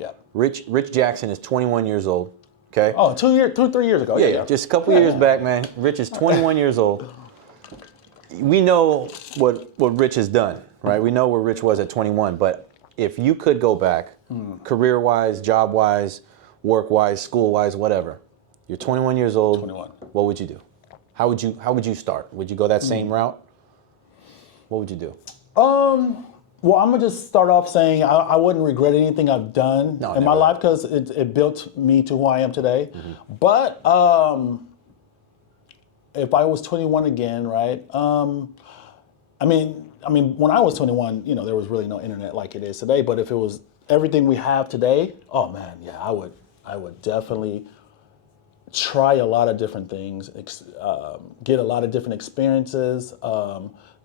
Yeah. Rich Jackson is 21 years old. Okay. Oh, 3 years ago. Yeah. Just a couple years back, man. Rich is 21 years old. We know what Rich has done, right? We know where Rich was at 21. But if you could go back, career-wise, job-wise, work-wise, school-wise, whatever, you're 21 years old. 21. What would you do? How would you start? Would you go that same route? What would you do? Well, I'm gonna just start off saying I wouldn't regret anything I've done in my life because it built me to who I am today. But if I was 21 again, right? I mean, when I was 21, there was really no internet like it is today. But if it was everything we have today, oh man, yeah, I would definitely try a lot of different things, get a lot of different experiences,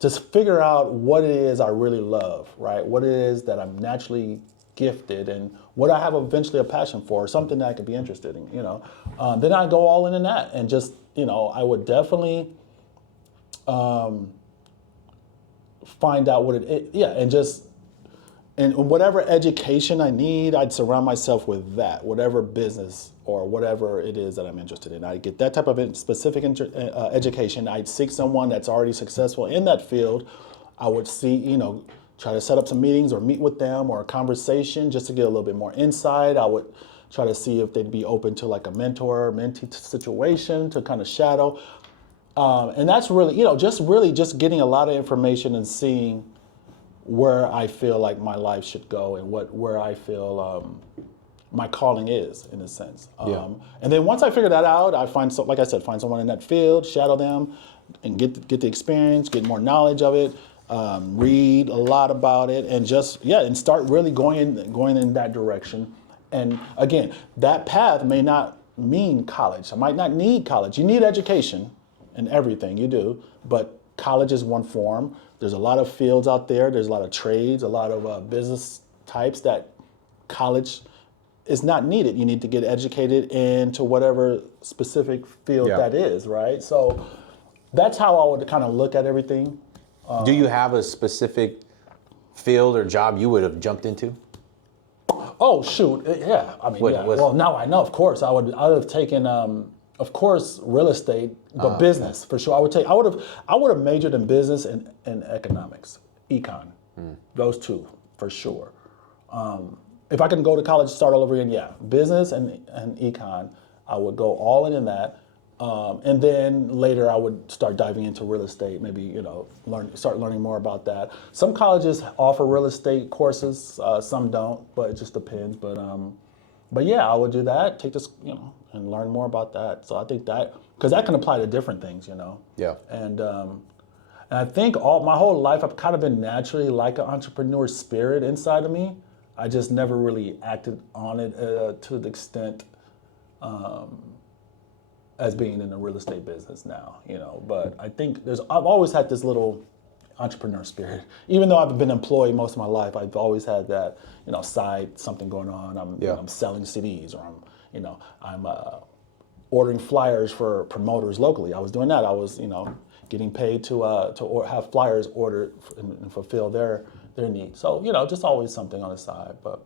just figure out what it is I really love, right? What it is that I'm naturally gifted and what I have eventually a passion for, something that I could be interested in, Then I go all in that and just, I would definitely find out what and whatever education I need, I'd surround myself with that, whatever business or whatever it is that I'm interested in. I'd get that type of specific education. I'd seek someone that's already successful in that field. I would try to set up some meetings or meet with them or a conversation just to get a little bit more insight. I would try to see if they'd be open to like a mentor-mentee situation to kind of shadow. And that's really, just getting a lot of information and seeing where I feel like my life should go and where I feel my calling is, in a sense. And then once I figure that out, I find someone in that field, shadow them, and get the experience, get more knowledge of it, read a lot about it, and and start really going in that direction. And again, that path may not mean college. I might not need college. You need education in everything you do, but college is one form. There's a lot of fields out there. There's a lot of trades, a lot of business types that college is not needed. You need to get educated into whatever specific field that is, right? So that's how I would kind of look at everything. Do you have a specific field or job you would have jumped into? Oh shoot, yeah. Well, now I know. Of course, I would have taken, of course, real estate, but business for sure. I would have majored in business and economics, econ, those two for sure. If I can go to college, start all over again, business and econ, I would go all in that. And then later I would start diving into real estate, maybe, start learning more about that. Some colleges offer real estate courses, some don't, but it just depends. But yeah, I would do that, take this, and learn more about that. So I think because that can apply to different things, Yeah. And I think my whole life I've kind of been naturally like an entrepreneur spirit inside of me. I just never really acted on it to the extent as being in the real estate business now, But I think I've always had this little entrepreneur spirit. Even though I've been employed most of my life, I've always had that, side something going on. I'm selling CDs, or I'm ordering flyers for promoters locally. I was doing that. I was, getting paid to have flyers ordered and fulfill their needs. So, just always something on the side, but.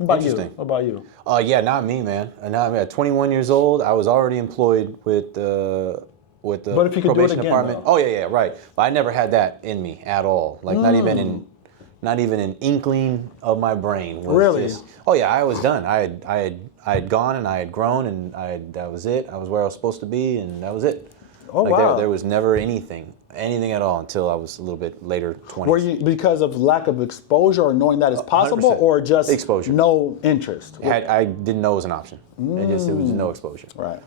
Interesting. What about you? Yeah, not me, man. At 21 years old, I was already employed with the but if you could probation do it again, department. though. Oh yeah, right. But I never had that in me at all. Like not even an inkling of my brain. Really? I was done. I had gone and I had grown and that was it. I was where I was supposed to be and that was it. Oh wow. There was never anything at all until I was a little bit later 20s. Were you because of lack of exposure or knowing that is possible, 100%. or just exposure? No interest. I didn't know it was an option. It was no exposure. Right.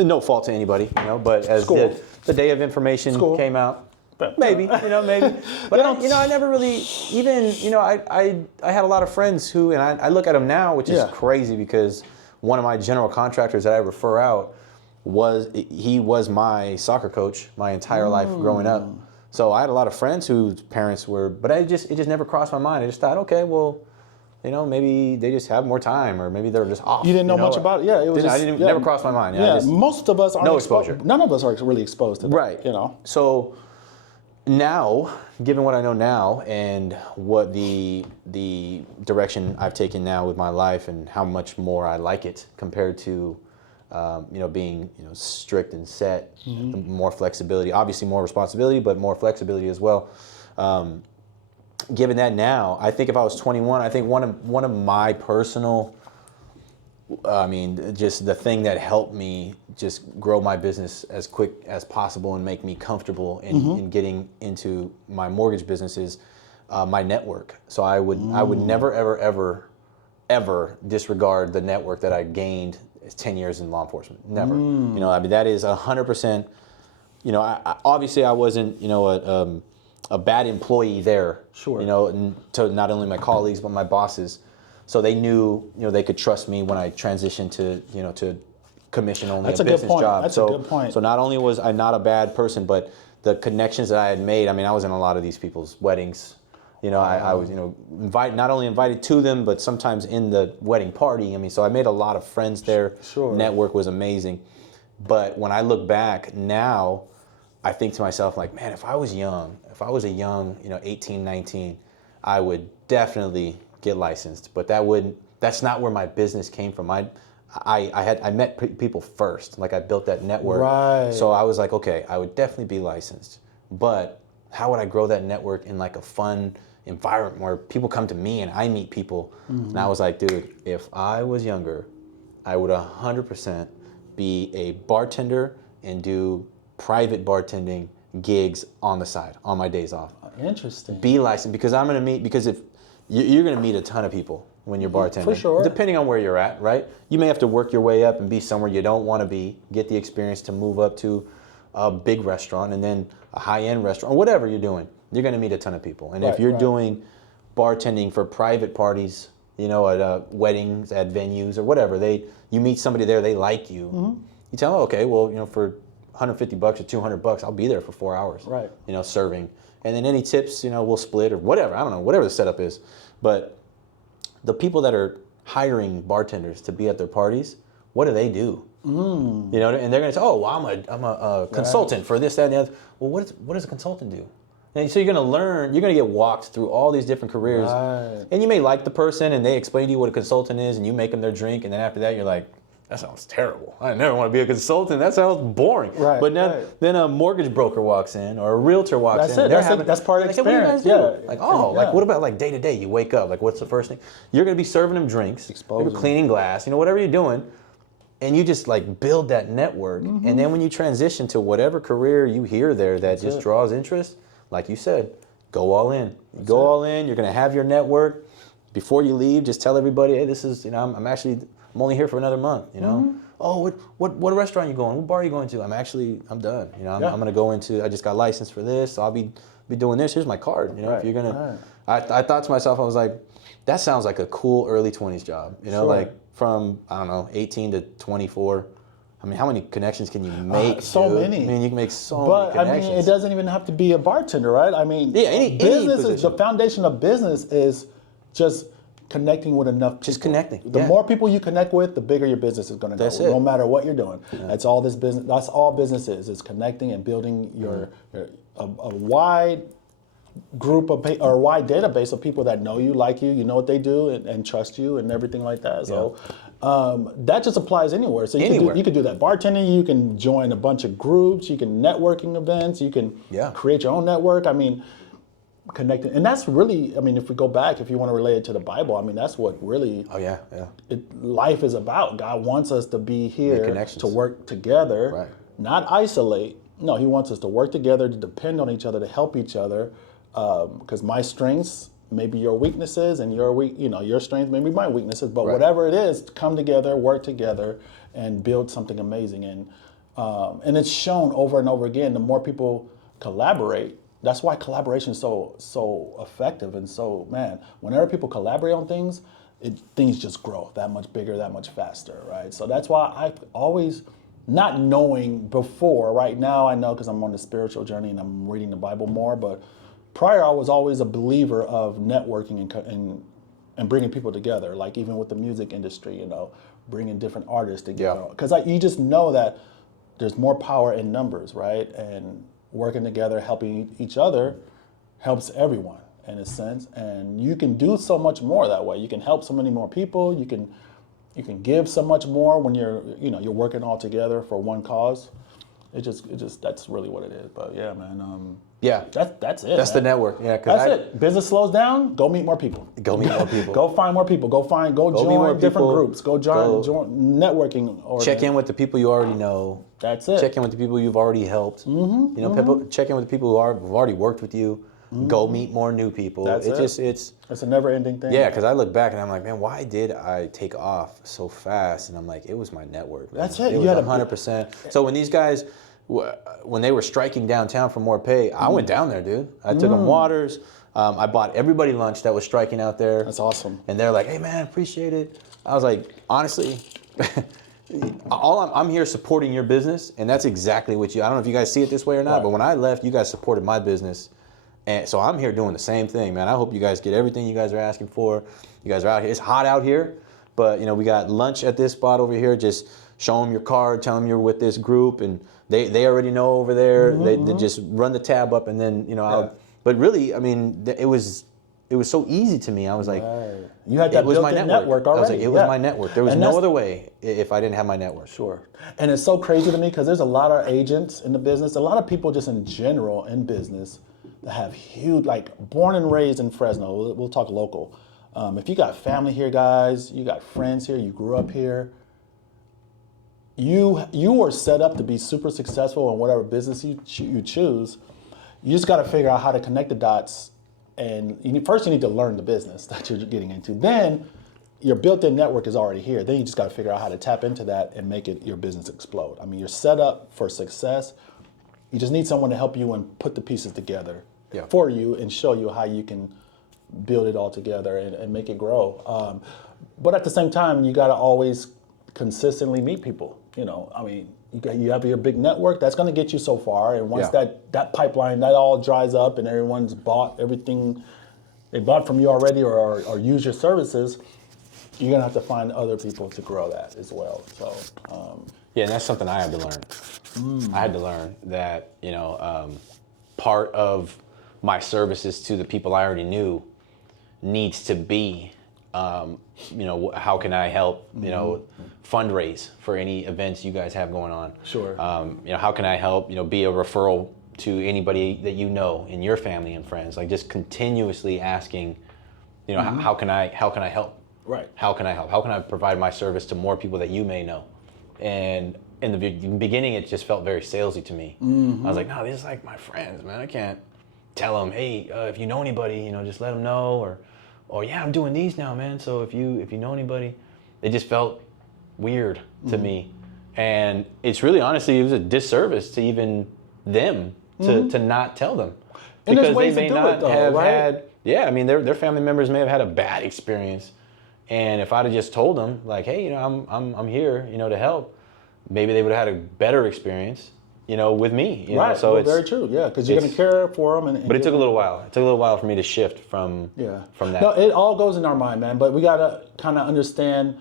No fault to anybody, But as the day of information came out, maybe. But I never really even. I had a lot of friends who, and I look at them now, which is crazy because one of my general contractors that I refer out was my soccer coach my entire life growing up. So I had a lot of friends whose parents were, but it just never crossed my mind. I just thought, okay, well, maybe they just have more time, or maybe they're just off. You didn't know much about it, yeah. It was never crossed my mind. Most of us aren't. No exposure. None of us are really exposed to that, right. So, Now, given what I know now and what the direction I've taken now with my life and how much more I like it compared to being strict and set, more flexibility, obviously more responsibility, but more flexibility as well. Given that now, I think if I was 21, I think one of my personal, just the thing that helped me just grow my business as quick as possible and make me comfortable in getting into my mortgage business is my network. So I would never, ever disregard the network that I gained 10 years in law enforcement. Never. That is 100%. Obviously I wasn't, a bad employee there. Sure. To not only my colleagues but my bosses. So they knew, they could trust me when I transitioned to commission only That's a a good business point. job. That's so, a good point. So not only was I not a bad person, but the connections that I had made. I was in a lot of these people's weddings. I was, not only invited to them, but sometimes in the wedding party. So I made a lot of friends there. Sure. Network was amazing. But when I look back now, I think to myself, like, man, if I was a young, 18, 19, I would definitely get licensed. But that's not where my business came from. I met people first. Like I built that network. Right. So I was like, okay, I would definitely be licensed. But how would I grow that network in like a fun environment where people come to me and I meet people? And I was like, dude, if I was younger, I would 100% be a bartender and do private bartending gigs on the side, on my days off. Interesting. Be licensed because if you're going to meet a ton of people when you're bartending. For sure. Depending on where you're at, right? You may have to work your way up and be somewhere you don't want to be, get the experience to move up to a big restaurant and then a high-end restaurant, whatever you're doing. You're going to meet a ton of people. And if you're doing bartending for private parties, at weddings, at venues or whatever, you meet somebody there, they like you. You tell them, okay, well, for $150 or $200, I'll be there for 4 hours. Right. Serving. And then any tips, we'll split or whatever. I don't know, whatever the setup is. But the people that are hiring bartenders to be at their parties, what do they do? And they're going to say, oh, well, I'm a consultant for this, that, and the other. Well, what does a consultant do? And so you're going to learn, you're going to get walked through all these different careers. Right. And you may like the person and they explain to you what a consultant is and you make them their drink. And then after that, you're like, that sounds terrible. I never want to be a consultant. That sounds boring. Right. But then a mortgage broker walks in or a realtor walks in. That's part of the experience. What about like day to day? You wake up, like what's the first thing? You're going to be serving them drinks, you're cleaning glass, whatever you're doing. And you just like build that network. And then when you transition to whatever career you hear there that just draws interest, like you said, go all in. All in. You're going to have your network. Before you leave, just tell everybody, hey, this is, I'm only here for another month, Oh, what restaurant are you going? What bar are you going to? I'm done. I'm going to go into, I just got licensed for this, so I'll be doing this. Here's my card. If you're going to, I thought to myself, I was like, that sounds like a cool early 20s job. Like from, 18 to 24. How many connections can you make? So dude? many. You can make so many connections. It doesn't even have to be a bartender, right? Any business position. is, the foundation of business is just connecting with enough people. Just connecting. The more people you connect with, the bigger your business is going to go. That's it. No matter what you're doing. That's all this business. That's all business is connecting and building a wide group of or a wide database of people that know you, like you know what they do, and trust you, and everything like that. So that just applies anywhere. So you can do that bartending. You can join a bunch of groups. You can networking events. You can create your own network. Connecting, and that's really, if we go back, if you want to relate it to the Bible, that's what really life is about. God wants us to be here to work together, not isolate. No, He wants us to work together, to depend on each other, to help each other, because my strengths may be your weaknesses, and your strengths may be my weaknesses, but whatever it is, come together, work together, and build something amazing. And it's shown over and over again, the more people collaborate. That's why collaboration is so effective, and whenever people collaborate on things, things just grow that much bigger, that much faster, right? So that's why I've always, not knowing before, right now I know because I'm on the spiritual journey and I'm reading the Bible more, but prior I was always a believer of networking and bringing people together, like even with the music industry, bringing different artists together. Because you just know that there's more power in numbers, right? And working together, helping each other, helps everyone in a sense. And you can do so much more that way. You can help so many more people. You can give so much more when you're working all together for one cause. It just that's really what it is. But yeah, man. Yeah, that's it. That's man. the network. Yeah, that's it. Business slows down. Go meet more people. Go meet more people. Go find more people. Go join different groups. Join networking. Check in with the people you already know. That's it. Check in with the people you've already helped. People, check in with the people who have already worked with you. Go meet more new people. It's a never-ending thing. Yeah, because I look back and I'm like, man, why did I take off so fast? And I'm like, it was my network. Man. That's it. It was 100%. So when these guys, when they were striking downtown for more pay, I went down there, dude. I took them waters. I bought everybody lunch that was striking out there. That's awesome. And they're like, hey, man, appreciate it. I was like, honestly, I'm here supporting your business, and that's exactly what I don't know if you guys see it this way or not, right. But when I left, you guys supported my business. And so I'm here doing the same thing, man. I hope you guys get everything you guys are asking for. You guys are out here. It's hot out here, but we got lunch at this spot over here. Just show them your card, tell them you're with this group, and they already know over there. They just run the tab up, and then but really, I mean, it was so easy to me. I was like, you had that built-in network already. I was like, it was my network. There was no other way if I didn't have my network. Sure. And it's so crazy to me because there's a lot of agents in the business, a lot of people just in general in business that have huge, like born and raised in Fresno. We'll talk local. If you got family here, guys, you got friends here, you grew up here, you are set up to be super successful in whatever business you choose. You just got to figure out how to connect the dots. And first you need to learn the business that you're getting into. Then your built-in network is already here. Then you just got to figure out how to tap into that and make your business explode. I mean, you're set up for success. You just need someone to help you and put the pieces together for you and show you how you can build it all together and make it grow. But at the same time, you got to always consistently meet people. I mean, you have your big network, that's going to get you so far. And once that pipeline, that all dries up and everyone's bought everything they bought from you already or use your services, you're going to have to find other people to grow that as well. So, and that's something I had to learn. I had to learn that, part of my services to the people I already knew needs to be, how can I help, fundraise for any events you guys have going on? Sure. How can I help, be a referral to anybody that you know in your family and friends? Like just continuously asking, how can I help? Right. How can I help? How can I provide my service to more people that you may know? And in the beginning, it just felt very salesy to me. I was like, no, these are like my friends, man. I can't tell them, hey, if you know anybody, just let them know, or yeah, I'm doing these now, man. So if you know anybody, it just felt weird to me. And it's really, honestly, it was a disservice to even them to not tell them. Because they may not have had, I mean, their family members may have had a bad experience. And if I'd have just told them, like, hey, I'm here, to help, maybe they would have had a better experience, with me. So it's very true, because you're going to care for them. But it took a little while. It took a little while for me to shift from that. No, it all goes in our mind, man. But we got to kind of understand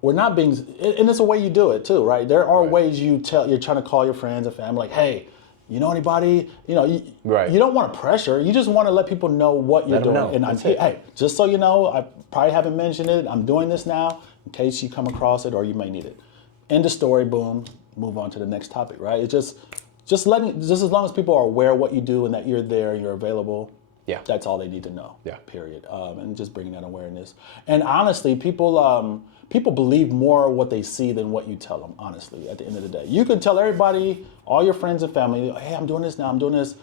we're not being, and it's a way you do it too, right? There are ways you're trying to call your friends and family, like, hey, you know anybody? You don't want to pressure. You just want to let people know what you're doing. And hey, just so you know, I probably haven't mentioned it. I'm doing this now in case you come across it or you may need it. End of story, boom, move on to the next topic, right? It's just as long as people are aware of what you do and that you're there and you're available, that's all they need to know, period. And just bringing that awareness. And honestly, people believe more what they see than what you tell them, honestly, at the end of the day. You can tell everybody, all your friends and family, hey, I'm doing this now, I'm doing this.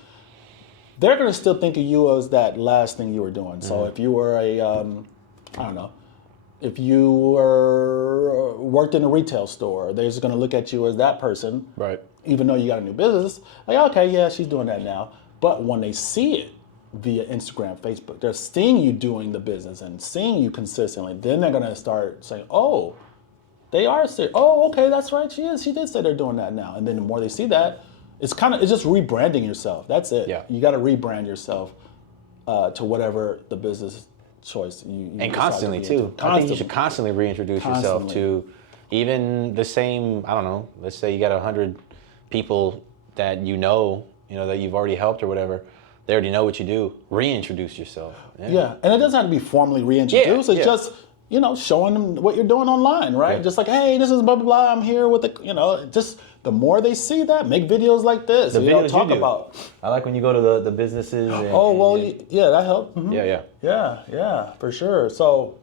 They're going to still think of you as that last thing you were doing. So if you were if you worked in a retail store, they're just going to look at you as that person, right? Even though you got a new business, like, okay, yeah, she's doing that now. But when they see it via Instagram, Facebook, they're seeing you doing the business and seeing you consistently, then they're going to start saying, oh, they are serious. Oh, okay, that's right, she is. She did say they're doing that now. And then the more they see that, it's just rebranding yourself. That's it. Yeah. You got to rebrand yourself to whatever the business choice you and constantly too. I think you should constantly reintroduce yourself to even the same, I don't know, let's say you got 100 people that you know that you've already helped or whatever, they already know what you do. Reintroduce yourself. Yeah, and it doesn't have to be formally reintroduced. It's just, showing them what you're doing online, right? Just like, hey, this is blah, blah, blah. I'm here with just the more they see that, make videos like this. The videos talk you do. about. I like when you go to the businesses. Yeah, that helped. Mm-hmm. Yeah. Yeah, for sure. So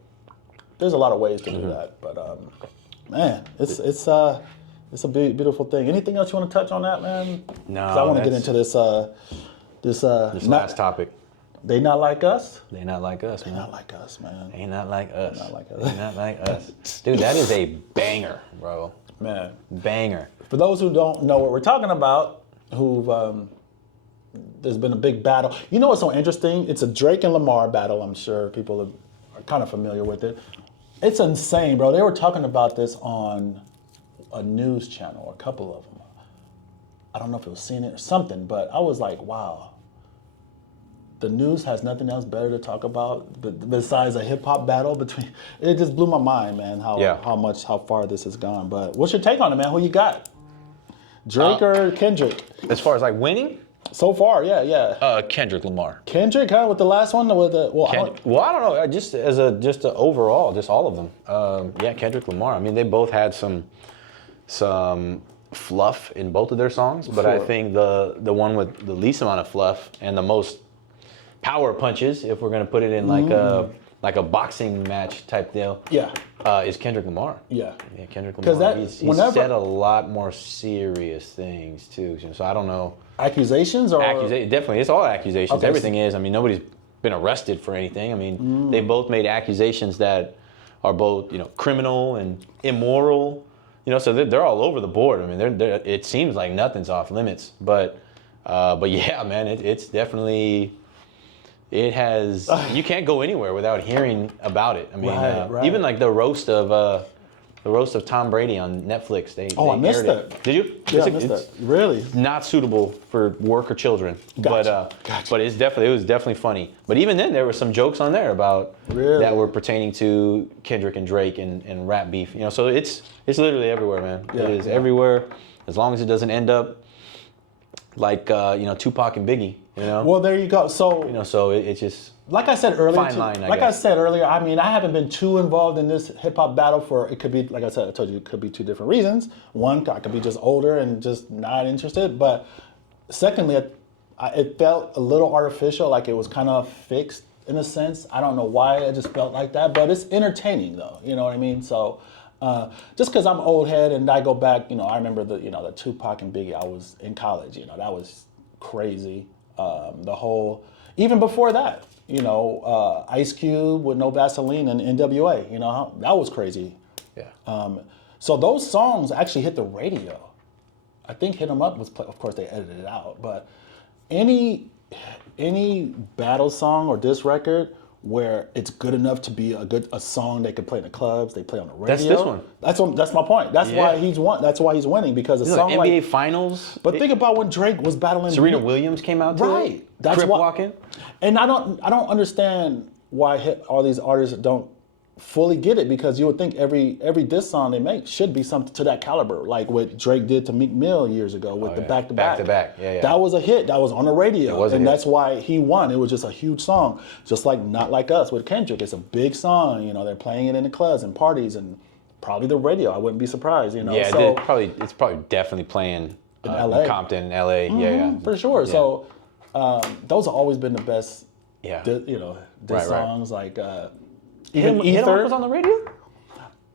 there's a lot of ways to do that, but man, it's a beautiful thing. Anything else you want to touch on that, man? No, I want to get into this last topic. They not like us? They not like us, man. They not like us, man. They not like us. They not like us. They not like us. Dude, that is a banger, bro. Man. Banger. For those who don't know what we're talking about, there's been a big battle. You know what's so interesting? It's a Drake and Lamar battle. I'm sure people are kind of familiar with it. It's insane, bro. They were talking about this on a news channel, a couple of them. I don't know if it was CNN or something, but I was like, wow. The news has nothing else better to talk about besides a hip hop battle between. It just blew my mind, man. How far this has gone. But what's your take on it, man? Who you got? Drake or Kendrick? As far as like winning, so far, yeah. Kendrick Lamar. Kendrick, huh? With the last one, with the I don't know. Just overall, just all of them. Kendrick Lamar. I mean, they both had some fluff in both of their songs, but I think the one with the least amount of fluff and the most power punches, if we're gonna put it in like a boxing match type deal, is Kendrick Lamar. Yeah, Kendrick Lamar. He's said a lot more serious things too. So I don't know. Accusations or definitely, it's all accusations. Okay. Everything is. I mean, nobody's been arrested for anything. I mean, they both made accusations that are both criminal and immoral. So they're all over the board. I mean, it seems like nothing's off limits. But yeah, man, it's definitely. It has. You can't go anywhere without hearing about it. I mean, even like the roast of Tom Brady on Netflix. I missed that. Did you? Yeah, I missed that. Really? Not suitable for work or children. Gotcha. But it was definitely funny. But even then, there were some jokes on there about that were pertaining to Kendrick and Drake and rap beef. So it's literally everywhere, man. Yeah, it is everywhere. As long as it doesn't end up like Tupac and Biggie. Well, there you go. So so it's just like I said earlier. Fine line, I guess. I mean, I haven't been too involved in this hip hop battle for. It could be, like I said, I told you, it could be two different reasons. One, I could be just older and just not interested. But secondly, it felt a little artificial, like it was kind of fixed in a sense. I don't know why it just felt like that, but it's entertaining though. You know what I mean? So. Just because I'm old head and I go back, I remember the Tupac and Biggie. I was in college, that was crazy. The whole, even before that, Ice Cube with No Vaseline and NWA, that was crazy. Yeah. So those songs actually hit the radio. I think Hit 'Em Up was, of course they edited it out, but any battle song or diss record where it's good enough to be a song they could play in the clubs, they play on the radio. That's this one. That's my point. That's why he's won. That's why he's winning, because a song like NBA like Finals. But think about when Drake was battling. Serena Williams came out to right. it. That's Crip why. walking. And I don't understand why all these artists don't fully get it, because you would think every diss song they make should be something to that caliber, like what Drake did to Meek Mill years ago with the back to back. Yeah. That was a hit. That was on the radio, and that's why he won. It was just a huge song, just like Not Like Us with Kendrick. It's a big song. They're playing it in the clubs and parties and probably the radio. I wouldn't be surprised. Yeah, so, it's probably definitely playing in LA, Compton, LA. For sure. Yeah. So those have always been the best. Yeah. Diss songs like. Even Ether was on the radio.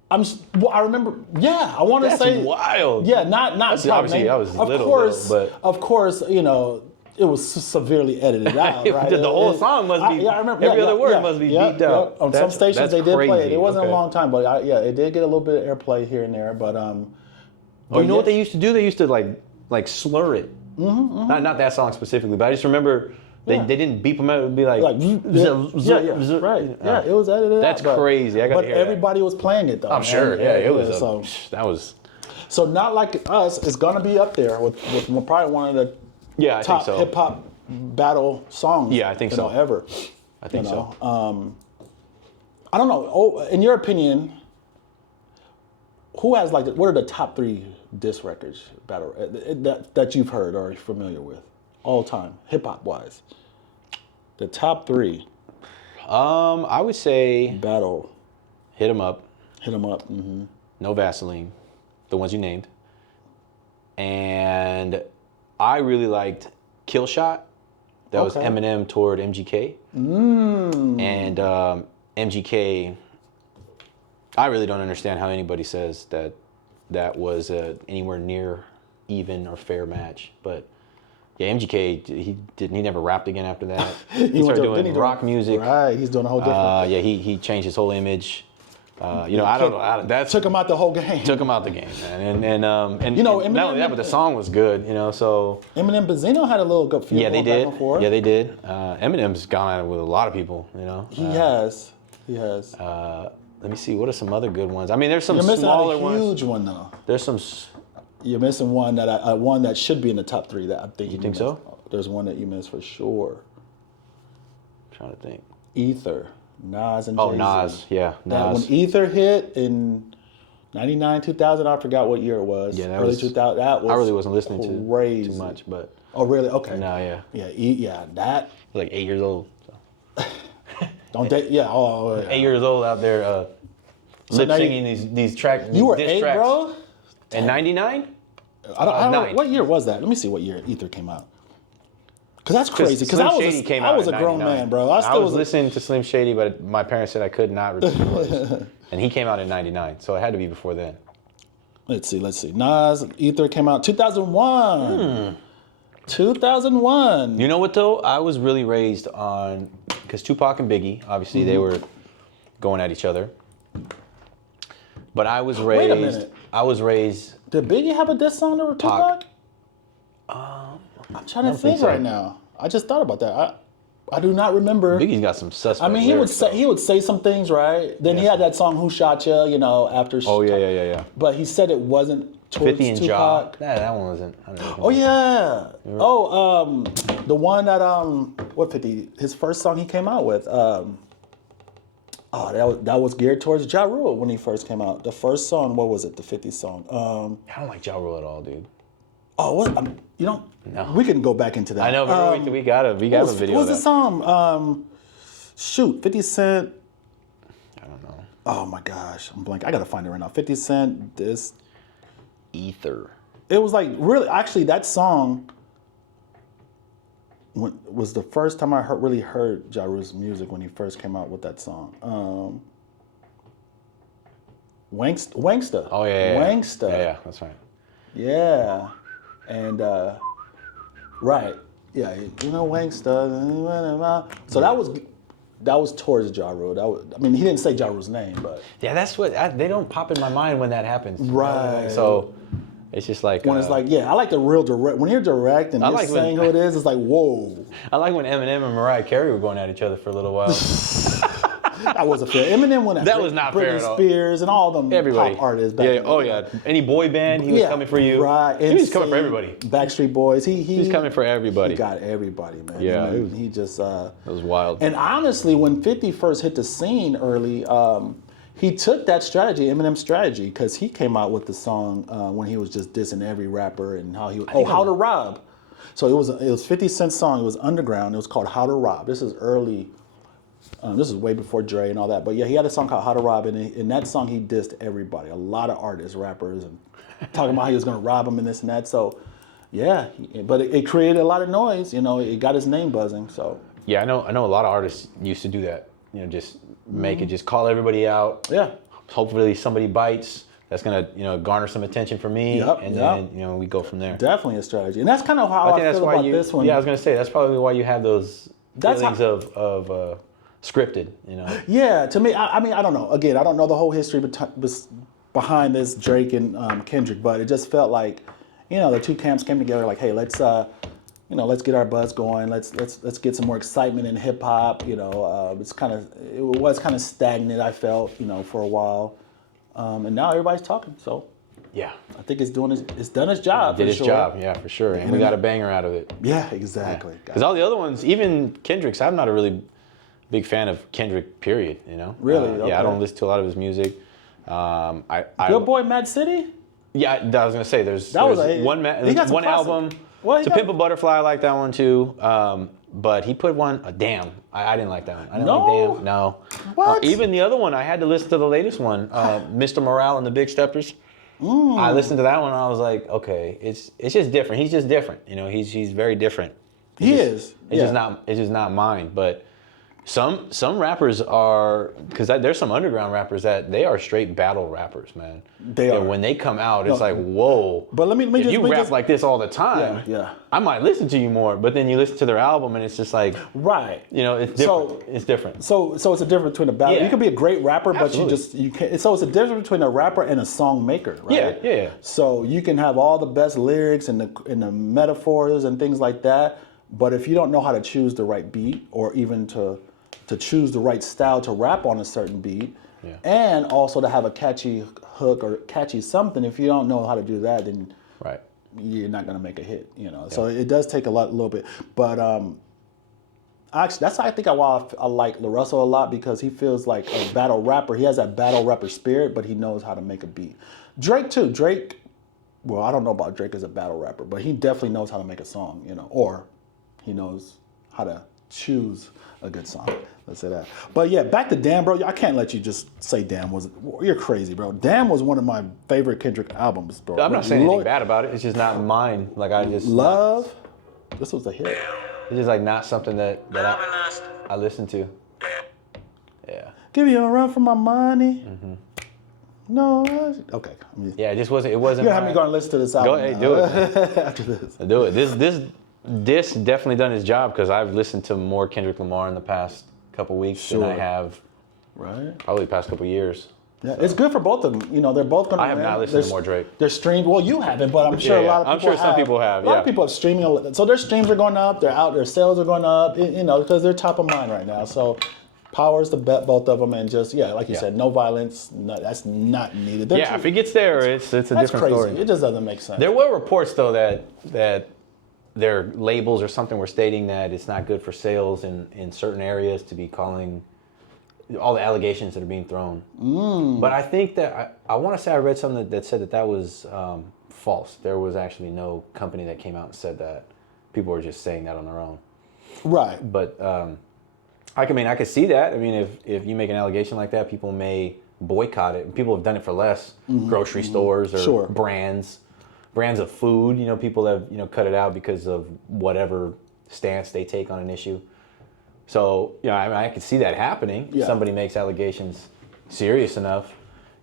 I remember. Yeah, I want to say. That's wild. Yeah, not obviously I was little, but of course, it was severely edited out. Right? The whole song must be. I remember. Every other word must be beeped out. On some stations they did play it. It wasn't a long time, but it did get a little bit of airplay here and there. But you know what they used to do? They used to like slur it. Not that song specifically, but I just remember. They didn't beep them out. It would be like right. Yeah, it was edited That's out. crazy. I but everybody was playing it though. I'm sure. It was. That was. So Not Like Us is gonna be up there with probably one of the top hip hop battle songs. Yeah, I think so. Ever. I think so. I don't know. In your opinion, who has what are the top 3 diss records battle that you've heard or are familiar with? all time, hip hop wise? The top 3. I would say Battle. Hit 'Em Up. Hit 'Em Up. No Vaseline, the ones you named. And I really liked Kill Shot. That was Eminem toward MGK. And MGK, I really don't understand how anybody says that was anywhere near even or fair match. But yeah, MGK, he never rapped again after that. He started doing rock music. Right, he's doing a whole different. Yeah, he changed his whole image. I don't know. That took him out the whole game. Took him out the game, man. And Eminem, not only that, but the song was good. So Eminem Benzino had a little good feel. Yeah, they did. Yeah, they did. Eminem's gone at it with a lot of people. He has. Let me see. What are some other good ones? I mean, there's some smaller ones. You're missing a huge one though. There's some. You're missing one that should be in the top 3 that I think you think so? There's one that you missed for sure. I'm trying to think. Ether. Nas and Jay-Z. Nas, yeah. When Ether hit in 99, 2000, I forgot what year it was. Yeah, early 2000. That was I really wasn't listening crazy. too much, but. Oh, really? Okay. No, yeah. Yeah, that. I was like 8 years old. So. Don't date. Yeah. Oh, yeah. 8 years old out there, lip singing these tracks. You were 8, tracks. bro. In '99. I don't. What year was that? Let me see what year Ether came out. Because that's crazy. Because I was a grown man, bro. I was listening to Slim Shady, but my parents said I could not repeat the words. And he came out in '99, so it had to be before then. Let's see. Nas, Ether came out 2001. 2001. You know what though? I was really raised on, because Tupac and Biggie, obviously they were going at each other. But I was raised. Wait a minute. I was raised. Did Biggie have a diss song to Tupac? I'm trying to think right now. I just thought about that. I do not remember. Biggie's got some suspect. I mean, he would say some things, right? Then he had that song "Who Shot Ya," after. Oh yeah. But he said it wasn't towards 50 and Tupac. Ja. That one wasn't. Oh yeah. The one that what 50? His first song he came out with. That was geared towards Ja Rule when he first came out. The first song, what was it? The 50 song. I don't like Ja Rule at all, dude. Oh, what? No. We can go back into that. I know, but we got a video. What was the song? 50 Cent. I don't know. Oh my gosh, I'm blank. I gotta find it right now. 50 Cent. This. Ether. It was like really. Actually, that song. Was the first time I really heard Ja Rule's music when he first came out with that song. Wanksta. Oh yeah. Wanksta. Yeah, that's right. Yeah. And right, yeah, Wanksta. So that was towards Ja Rule. He didn't say Ja Rule's name, but yeah, that's what they don't pop in my mind when that happens. Right. So it's just like when it's like, yeah, I like the real direct. When you're direct and you're saying who it is, it's like, whoa. I like when Eminem and Mariah Carey were going at each other for a little while. That wasn't fair. Eminem went at that was not fair at all. Britney Spears and all them everybody. Pop artists. Back yeah. Oh yeah. Any boy band, he was coming for you. Right. He was coming for everybody. Backstreet Boys. He was coming for everybody. He got everybody, man. Yeah. He just. It was wild. And honestly, when 50 first hit the scene early, he took that strategy, Eminem's strategy, because he came out with the song when he was just dissing every rapper and how How to Rob. So it was 50 Cent's song. It was underground. It was called How to Rob. This is early. This is way before Dre and all that. But yeah, he had a song called How to Rob, and in that song he dissed everybody, a lot of artists, rappers, and talking about how he was going to rob them and this and that. So yeah, but it created a lot of noise. It got his name buzzing. So yeah, I know a lot of artists used to do that. Just make it, just call everybody out. Yeah. Hopefully somebody bites. That's gonna garner some attention for me, then we go from there. Definitely a strategy, and that's kind of how I feel about this one. Yeah, I was gonna say that's probably why you have those feelings of scripted. Yeah, to me, I don't know. Again, I don't know the whole history behind this Drake and Kendrick, but it just felt like the two camps came together. Like, hey, let's get our buzz going. Let's get some more excitement in hip hop. It was kind of stagnant. I felt for a while. And now everybody's talking, so yeah, I think it's done its job. It did its job, yeah, for sure, and we got a banger out of it. Yeah, exactly. Because all the other ones, even Kendrick's, I'm not a really big fan of Kendrick. Period. Really? Okay. Yeah, I don't listen to a lot of his music. Good Boy, Mad City. Yeah, I was gonna say there's one album. To Pimp a Butterfly, I like that one too. But he put one, damn. I didn't like that one. I didn't like damn. No. What? Even the other one, I had to listen to the latest one, Mr. Morale and the Big Steppers. I listened to that one and I was like, okay, it's just different. He's just different. You know, he's very different. It's just not mine. But some rappers are, because there's some underground rappers that they are straight battle rappers, man. They are. When they come out, it's like, whoa. But if you rap like this all the time, I might listen to you more. But then you listen to their album and it's just like, right. You know, it's different. It's different. So it's a difference between a battle. You could be a great rapper, Absolutely. but you can't. So it's a difference between a rapper and a song maker, right? Yeah. So you can have all the best lyrics and the metaphors and things like that, but if you don't know how to choose the right beat or even to choose the right style to rap on a certain beat, and also to have a catchy hook or catchy something, if you don't know how to do that, then you're not going to make a hit, you know. So it does take a little bit. But actually, that's why I think why I like LaRussell a lot, because he feels like a battle rapper. He has that battle rapper spirit, but he knows how to make a beat. Drake too. Well, I don't know about Drake as a battle rapper, but he definitely knows how to make a song, you know, or he knows how to choose a good song. Let's say that. But yeah, back to Damn, bro. I can't let you just say Damn you're crazy, bro. Damn was one of my favorite Kendrick albums, bro. I'm not saying anything bad about it. It's just not mine. Like Love. This was a hit. It's just like not something that I listen to. Yeah. Give you a run for my money. Mm-hmm. No. Okay. Yeah, it just wasn't. It wasn't. You have me going to listen to this album. Go ahead, do it. After this. Do it. This definitely done his job, because I've listened to more Kendrick Lamar in the past couple weeks than I have probably the past couple years. Yeah, so. It's good for both of them. You know, they're both going to I have not listened to more Drake. They're streamed. Well, you haven't, but I'm sure a lot of people have. Some people have, A lot of people have streaming. So their streams are going up. Their sales are going up, you know, because they're top of mind right now. So powers to bet both of them, and just, like you said, no violence. No, that's not needed. If it gets there, it's a different crazy. story. It just doesn't make sense. There were reports, though, that their labels or something were stating that it's not good for sales in certain areas to be calling all the allegations that are being thrown. But I think that, I want to say I read something that said that was false. There was actually no company that came out and said that. People were just saying that on their own. Right. But I could see that. I mean, if you make an allegation like that, people may boycott it. People have done it for less. Grocery stores or brands of food. You know, people have cut it out because of whatever stance they take on an issue. So I could see that happening. If somebody makes allegations serious enough,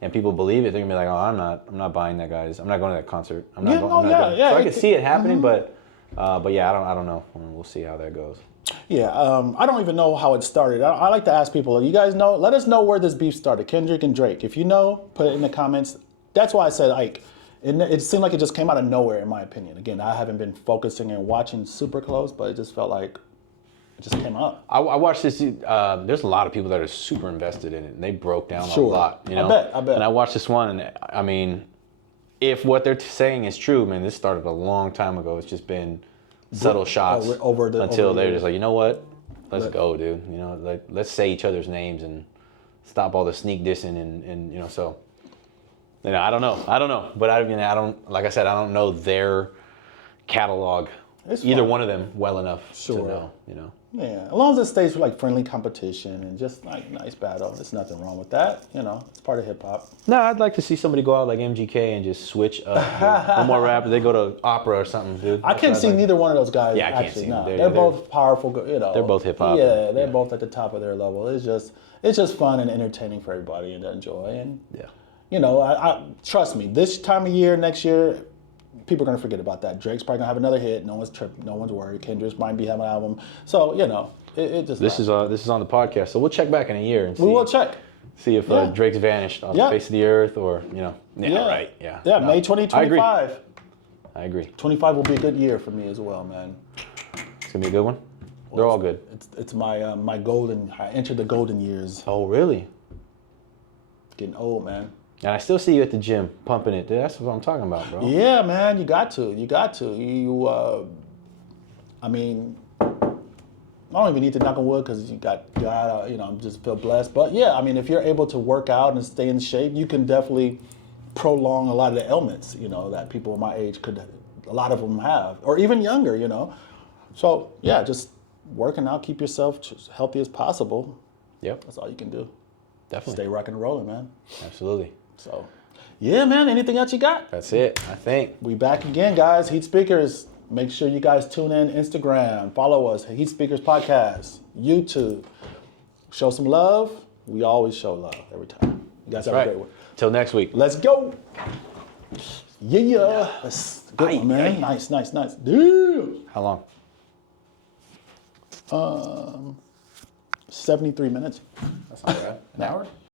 and people believe it, they're gonna be like, "Oh, I'm not buying that, guys. I'm not going to that concert. I'm not going." So I could see it happening, but yeah, I don't know. We'll see how that goes. Yeah, I don't even know how it started. I like to ask people, you guys know? Let us know where this beef started, Kendrick and Drake. If you know, put it in the comments. That's why I said, like, it seemed like it just came out of nowhere, in my opinion. Again, I haven't been focusing and watching super close, but it just felt like it just came up. I watched this. There's a lot of people that are super invested in it, and they broke down a lot. You know? I bet. And I watched this one, and I mean, if what they're saying is true, man, this started a long time ago. It's just been subtle shots until they're just like, you know what? Let's go, dude. You know, let's say each other's names and stop all the sneak dissing and so. I don't know. But I don't, like I said, I don't know their catalog, either one of them, well enough to know, Yeah, as long as it stays like friendly competition and just like nice battle, there's nothing wrong with that. It's part of hip hop. No, I'd like to see somebody go out like MGK and just switch up. No more rap. They go to opera or something, dude. I can't see neither one of those guys. Yeah, I can't see them. They're both powerful. They're both hip hop. Yeah, they're both at the top of their level. It's just fun and entertaining for everybody and to enjoy. And I trust me. This time of year, next year, people are gonna forget about that. Drake's probably gonna have another hit. No one's tripping. No one's worried. Kendrick might be having an album. So it just. This is on the podcast. So we'll check back in a year and see. We will check. See if Drake's vanished off the face of the earth, or right. Yeah. Yeah. No, May 2025. I agree. 25 will be a good year for me as well, man. It's gonna be a good one. They're all good. It's my my golden. I entered the golden years. Oh really? Getting old, man. And I still see you at the gym pumping it. That's what I'm talking about, bro. Yeah, man, you got to. I mean, I don't even need to knock on wood because you got God. I'm just feel blessed. But yeah, I mean, if you're able to work out and stay in shape, you can definitely prolong a lot of the ailments, that people my age could a lot of them have, or even younger, So yeah, just working out, keep yourself as healthy as possible. Yep. That's all you can do. Definitely. Stay rocking and rolling, man. Absolutely. So, yeah, man. Anything else you got? That's it, I think. We back again, guys. Heat Speakers. Make sure you guys tune in Instagram. Follow us. Heat Speakers Podcast. YouTube. Show some love. We always show love every time. You guys have a great one. Till next week. Let's go. Yeah. That's a good one, man. Nice. Dude. How long? 73 minutes. That's not bad. An hour?